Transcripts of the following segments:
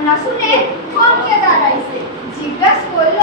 কান্না শুনে থমকে দাঁড়াইছে। জিজ্ঞাসা করল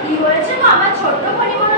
কি হয়েছে আমার ছোট্ট পরিমাণ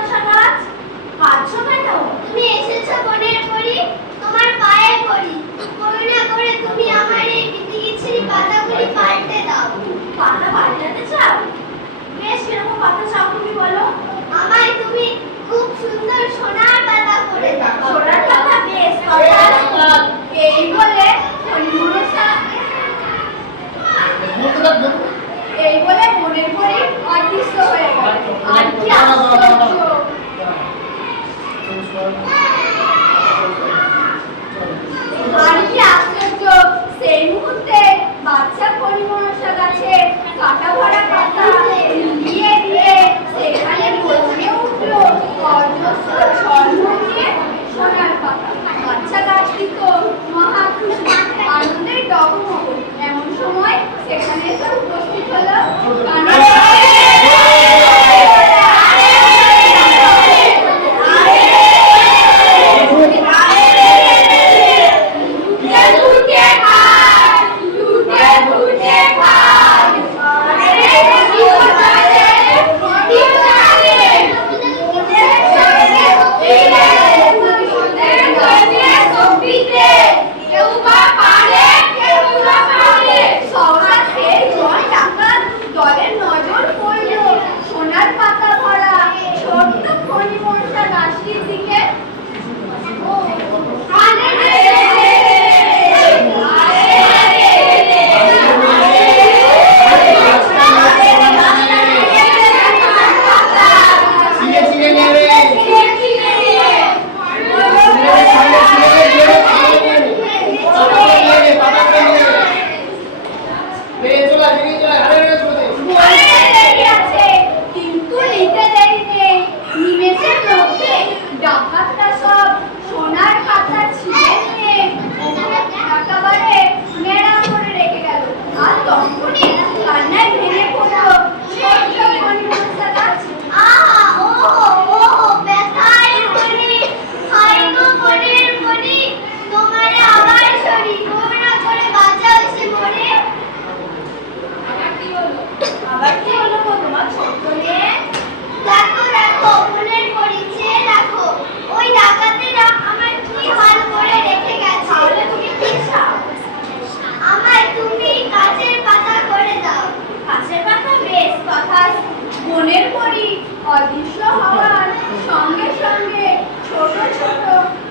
পড়ি অদৃশ্য হওয়ার সঙ্গে সঙ্গে ছোট ছোট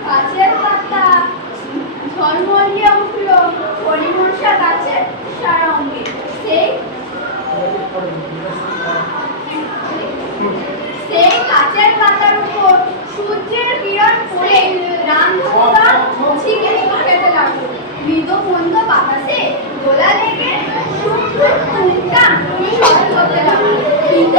গাছের পাতা ঝলমলিয়ে উঠল হরিমনসা গাছের সারঙ্গে। সেই সেই গাছের পাতার উপর সূর্যের কিরণ পড়ে রামধনুটা ছিকে খেতে লাগল। মৃদু মন্দ বাতাসে দোলা লেগে শুকনো টুকটাম শব্দ হতে লাগল। কিন্তু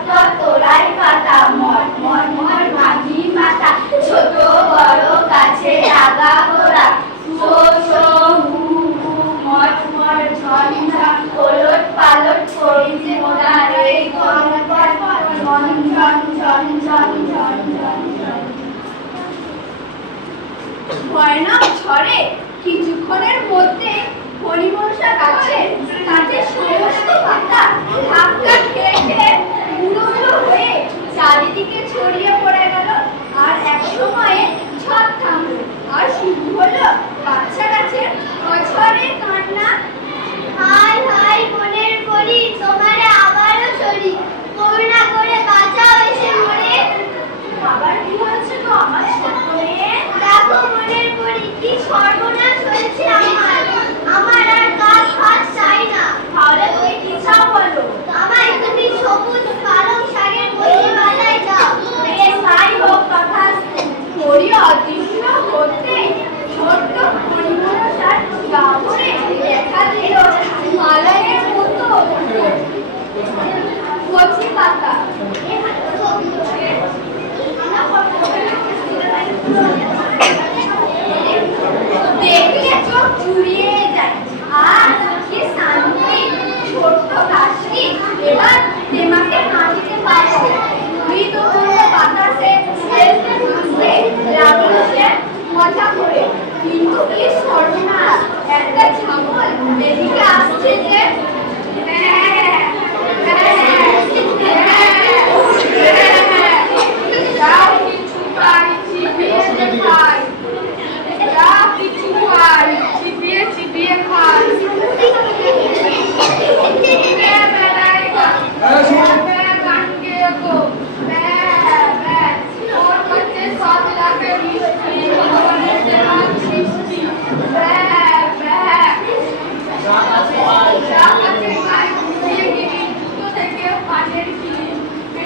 ঝন ঝন ঝন ঝন ঝন ঝন ভয়ানক ঝড়ে কিছুক্ষণের মধ্যে হরিবংশা গাছের গাছের সমস্ত পাতা ধাক্কা খেয়ে খেয়ে হয়ে